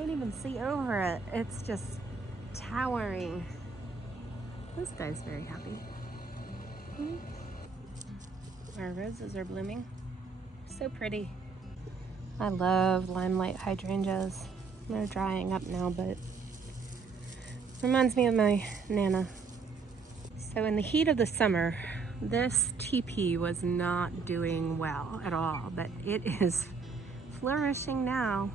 can't even see over it. It's just towering. This guy's very happy. Our roses are blooming. So pretty. I love limelight hydrangeas. They're drying up now, but reminds me of my Nana. So in the heat of the summer, this teepee was not doing well at all, but it is flourishing now.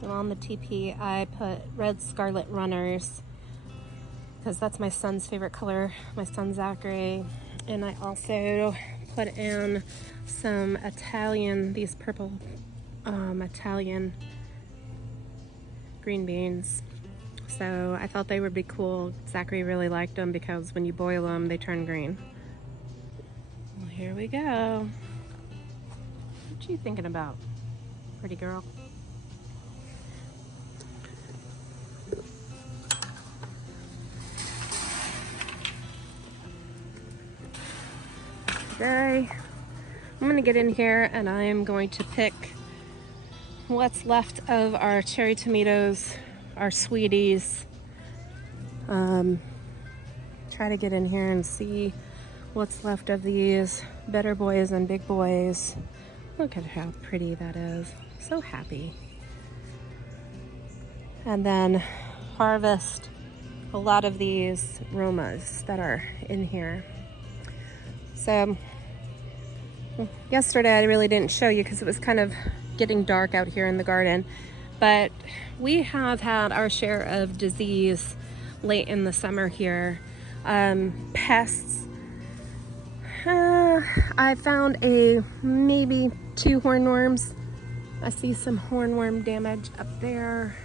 So on the teepee, I put red scarlet runners because that's my son's favorite color, my son Zachary. And I also put in some Italian, these purple Italian green beans. So I thought they would be cool. Zachary really liked them because when you boil them, they turn green. Well, here we go. What you thinking about, pretty girl? Okay, I'm gonna get in here and I am going to pick what's left of our cherry tomatoes, our sweeties. Try to get in here and see what's left of these better boys and big boys. Look at how pretty that is. So happy. And then harvest a lot of these Romas that are in here. So yesterday I really didn't show you because it was kind of getting dark out here in the garden, but we have had our share of disease late in the summer here. Pests. I found maybe 2 hornworms. I see some hornworm damage up there.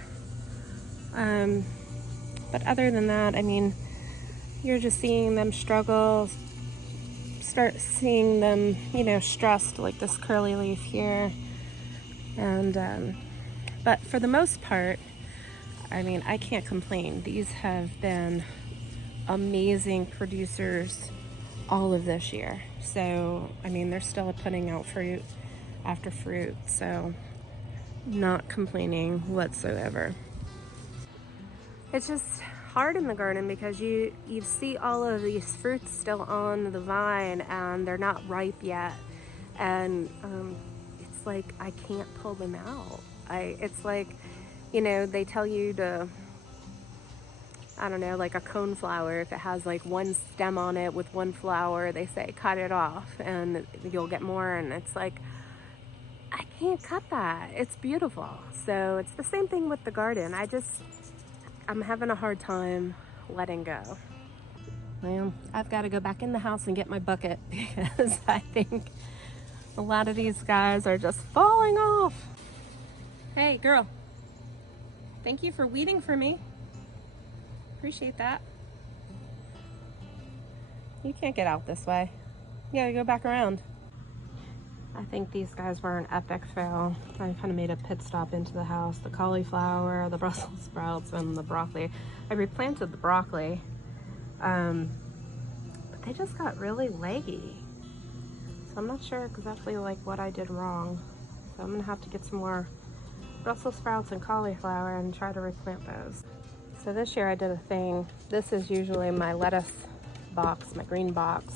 But other than that, I mean, you're just seeing them struggle. Start seeing them, you know, stressed, like this curly leaf here. And but for the most part, I mean, I can't complain. These have been amazing producers all of this year. So I mean, they're still putting out fruit after fruit, so not complaining whatsoever. It's just hard in the garden because you see all of these fruits still on the vine and they're not ripe yet, and it's like I can't pull them out. It's like, you know, they tell you to, I don't know, like a coneflower, if it has like one stem on it with one flower, they say cut it off and you'll get more, and it's like I can't cut that. It's beautiful. So it's the same thing with the garden. I'm having a hard time letting go. Well, I've got to go back in the house and get my bucket because I think a lot of these guys are just falling off. Hey, girl. Thank you for weeding for me. Appreciate that. You can't get out this way. You gotta go back around. I think these guys were an epic fail. I kind of made a pit stop into the house. The cauliflower, the Brussels sprouts, and the broccoli. I replanted the broccoli, but they just got really leggy. So I'm not sure exactly like what I did wrong. So I'm gonna have to get some more Brussels sprouts and cauliflower and try to replant those. So this year I did a thing. This is usually my lettuce box, my green box,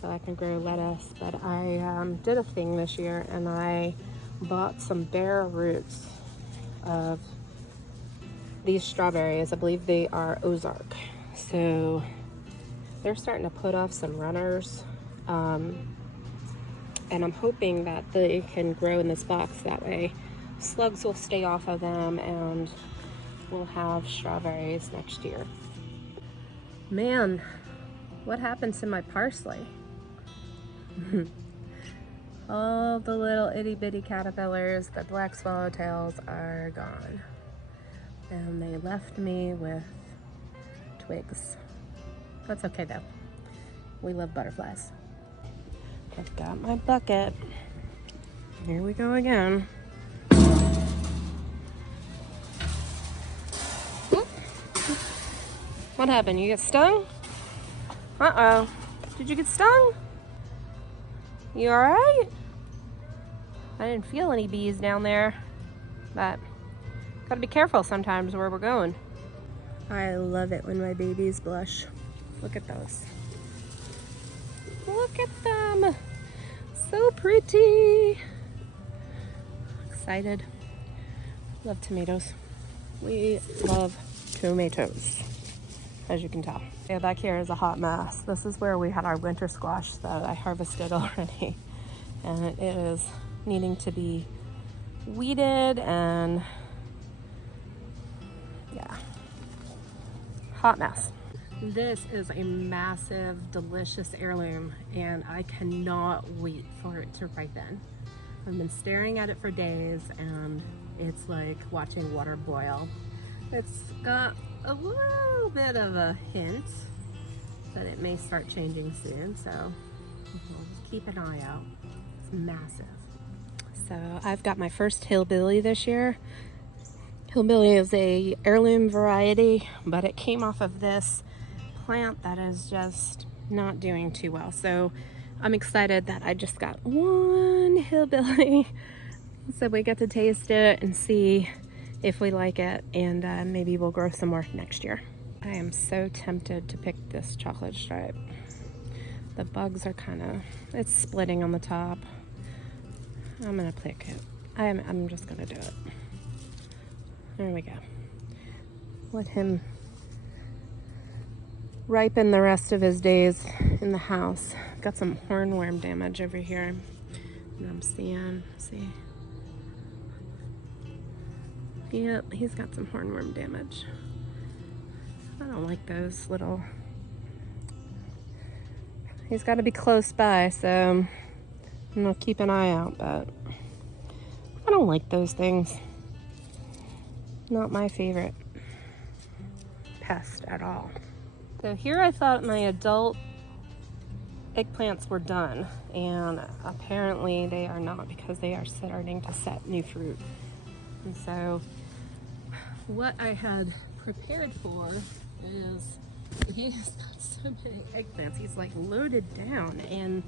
so I can grow lettuce, but I did a thing this year and I bought some bare roots of these strawberries. I believe they are Ozark. So they're starting to put off some runners, and I'm hoping that they can grow in this box. That way slugs will stay off of them and we'll have strawberries next year. Man, what happened to my parsley? All the little itty bitty caterpillars, the black swallowtails, are gone. And they left me with twigs. That's okay though. We love butterflies. I've got my bucket. Here we go again. What happened? You get stung? Uh-oh. Did you get stung? You all right? I didn't feel any bees down there, but gotta be careful sometimes where we're going. I love it when my babies blush. Look at those. Look at them. So pretty. Excited. Love tomatoes. We love tomatoes, as you can tell. Yeah, back here is a hot mess. This is where we had our winter squash that I harvested already. And it is needing to be weeded and yeah, hot mess. This is a massive, delicious heirloom, and I cannot wait for it to ripen. I've been staring at it for days, and it's like watching water boil. It's got a little bit of a hint, but it may start changing soon, so we'll keep an eye out. It's massive. So I've got my first hillbilly this year. Hillbilly is a heirloom variety, but it came off of this plant that is just not doing too well. So I'm excited that I just got one hillbilly. So we get to taste it and see if we like it, and maybe we'll grow some more next year. I am so tempted to pick this chocolate stripe. The bugs are it's splitting on the top. I'm gonna pick it. I'm just gonna do it. There we go. Let him ripen the rest of his days in the house. Got some hornworm damage over here. And I'm seeing, see? Yep, he's got some hornworm damage. I don't like those little... He's got to be close by, so I'm gonna keep an eye out, but I don't like those things. Not my favorite pest at all. So here I thought my adult eggplants were done, and apparently they are not, because they are starting to set new fruit. And so what I had prepared for is, he's got so many eggplants, he's like loaded down, and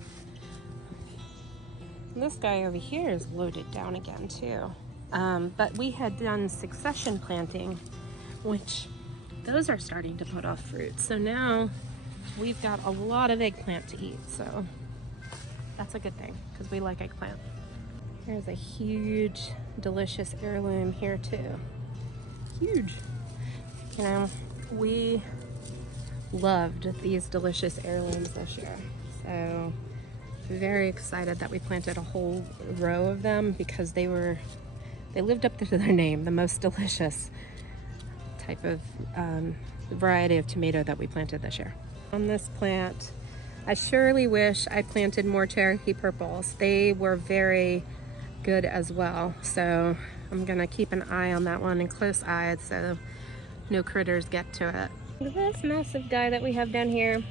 this guy over here is loaded down again too. But we had done succession planting, which those are starting to put off fruit. So now we've got a lot of eggplant to eat. So that's a good thing, because we like eggplant. There's a huge, delicious heirloom here too. Huge. You know, we loved these delicious heirlooms this year. So very excited that we planted a whole row of them, because they lived up to their name, the most delicious type of variety of tomato that we planted this year. On this plant, I surely wish I planted more Cherokee purples. They were very good as well. So I'm gonna keep an eye on that one, and close eyed, so no critters get to it. This massive guy that we have down here.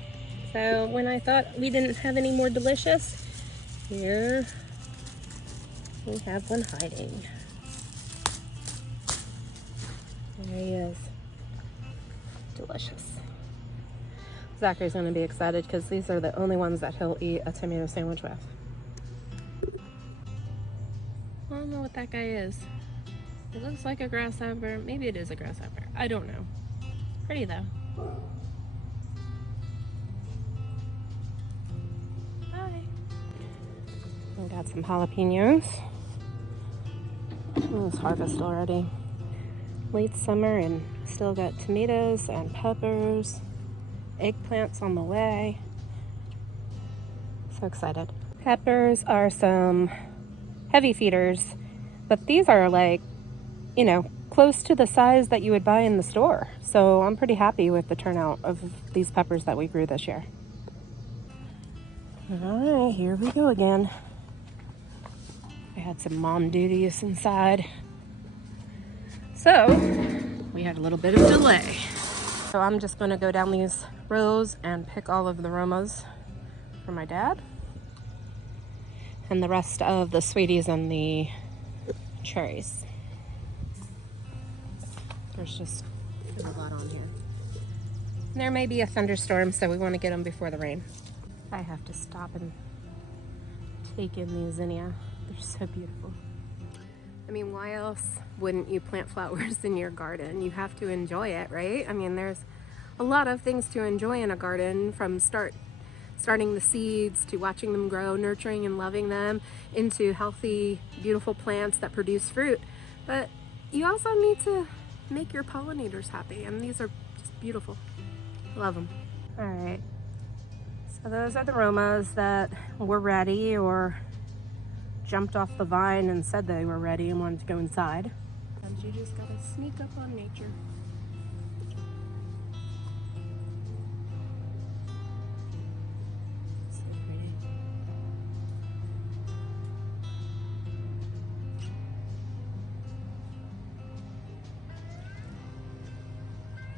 So when I thought we didn't have any more delicious, here we have one hiding. There he is. Delicious. Zachary's gonna be excited, because these are the only ones that he'll eat a tomato sandwich with. I don't know what that guy is. It looks like a grasshopper. Maybe it is a grasshopper. I don't know. Pretty though. Hi. We got some jalapenos. Oh, it's harvest already. Late summer, and still got tomatoes and peppers, eggplants on the way. So excited. Peppers are some heavy feeders, but these are like, you know, close to the size that you would buy in the store. So I'm pretty happy with the turnout of these peppers that we grew this year. All right, here we go again. I had some mom duties inside. So we had a little bit of delay. So I'm just gonna go down these rows and pick all of the Romas for my dad, and the rest of the sweeties and the cherries. There's just a lot on here. And there may be a thunderstorm, so we want to get them before the rain. I have to stop and take in these zinnia. They're so beautiful. I mean, why else wouldn't you plant flowers in your garden? You have to enjoy it, right? I mean, there's a lot of things to enjoy in a garden, from starting the seeds to watching them grow, nurturing and loving them into healthy, beautiful plants that produce fruit. But you also need to make your pollinators happy, and these are just beautiful. Love them. All right, so those are the Romas that were ready or jumped off the vine and said they were ready and wanted to go inside. And you just gotta sneak up on nature. So pretty.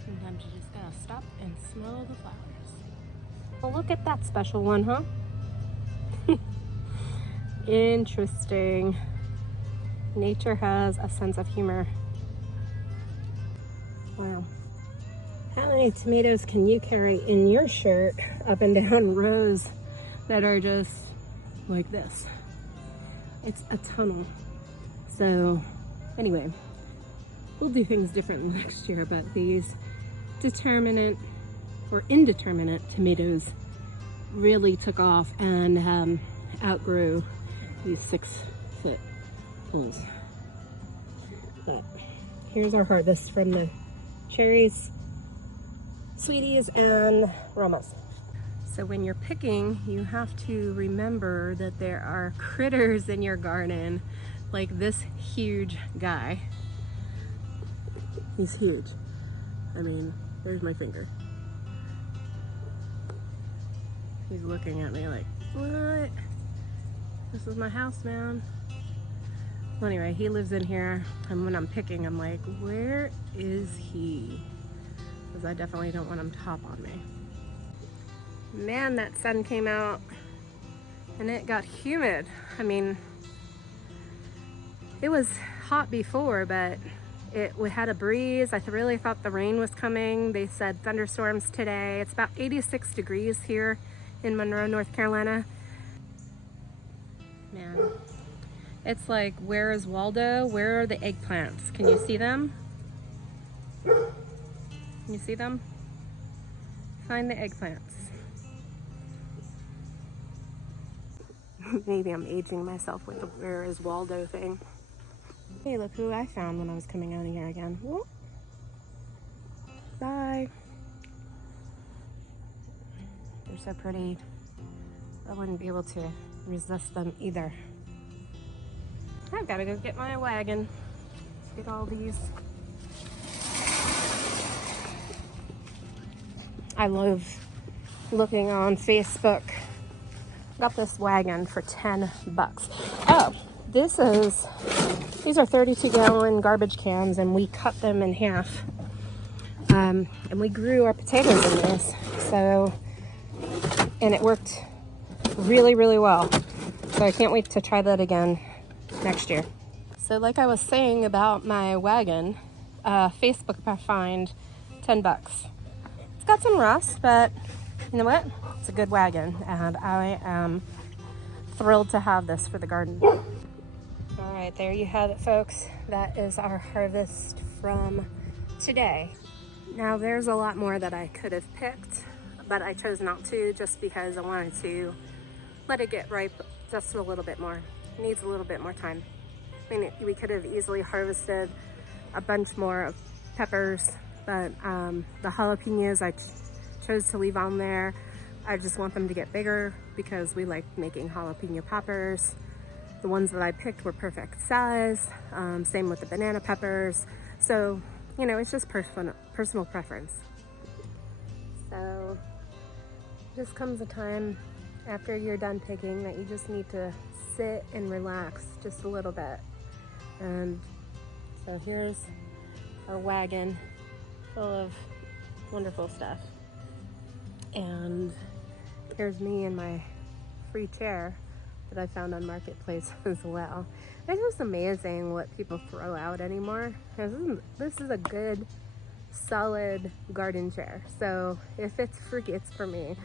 Sometimes you just gotta stop and smell the flowers. Well, look at that special one, huh? Interesting. Nature has a sense of humor. Wow. How many tomatoes can you carry in your shirt up and down rows that are just like this? It's a tunnel. So anyway, we'll do things different next year, but these determinate or indeterminate tomatoes really took off and outgrew these 6-foot poles. But here's our harvest from the cherries, sweeties, and Romas. So when you're picking, you have to remember that there are critters in your garden, like this huge guy. He's huge. I mean, there's my finger. He's looking at me like, what? This is my house, man. Well, anyway, he lives in here, and when I'm picking, I'm like, where is he? Because I definitely don't want him to hop on me. Man, that sun came out, and it got humid. I mean, it was hot before, but we had a breeze. I really thought the rain was coming. They said thunderstorms today. It's about 86 degrees here in Monroe, North Carolina. Man, it's like, where is Waldo? Where are the eggplants? Can you see them? Can you see them? Find the eggplants. Maybe I'm aging myself with the where is Waldo thing. Hey, look who I found when I was coming out of here again. Whoop. Bye. They're so pretty. I wouldn't be able to resist them either. I've got to go get my wagon. Get all these. I love looking on Facebook. Got this wagon for 10 bucks. Oh, these are 32-gallon garbage cans, and we cut them in half. And we grew our potatoes in this. So, and it worked really, really well. So I can't wait to try that again next year. So like I was saying about my wagon, Facebook find 10 bucks. It's got some rust, but you know what? It's a good wagon, and I am thrilled to have this for the garden. All right, there you have it, folks. That is our harvest from today. Now there's a lot more that I could have picked, but I chose not to just because I wanted to let it get ripe just a little bit more. It needs a little bit more time. I mean, we could have easily harvested a bunch more of peppers, but the jalapenos I chose to leave on there. I just want them to get bigger because we like making jalapeno poppers. The ones that I picked were perfect size. Same with the banana peppers. So, you know, it's just personal preference. So, just comes a time after you're done picking that you just need to sit and relax just a little bit. And so here's our wagon full of wonderful stuff. And here's me in my free chair that I found on Marketplace as well. It's just amazing what people throw out anymore. This is a good, solid garden chair. So if it's free, it's for me.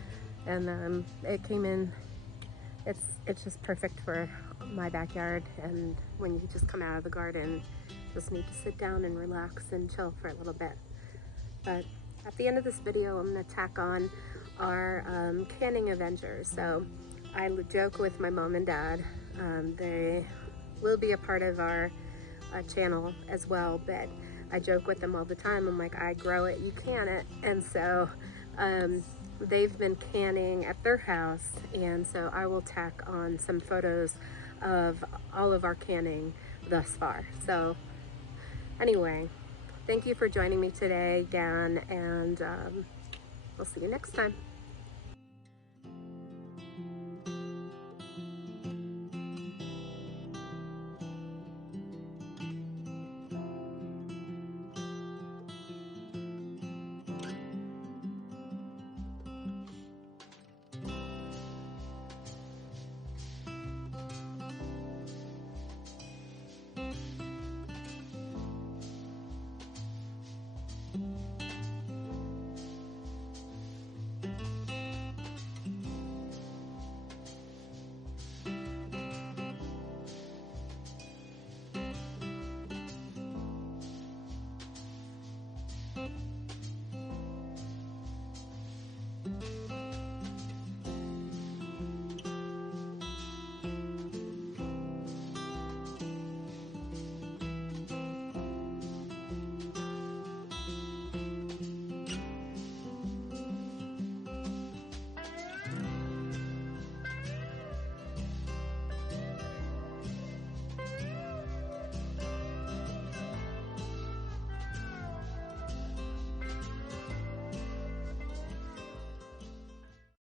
And it came in it's just perfect for my backyard, and when you just come out of the garden, just need to sit down and relax and chill for a little bit. But at the end of this video, I'm gonna tack on our canning Avengers. So I joke with my mom and dad. They will be a part of our channel as well, but I joke with them all the time. I'm like, I grow it, you can it. And so they've been canning at their house, and so I will tack on some photos of all of our canning thus far. So anyway, thank you for joining me today again, and we'll see you next time.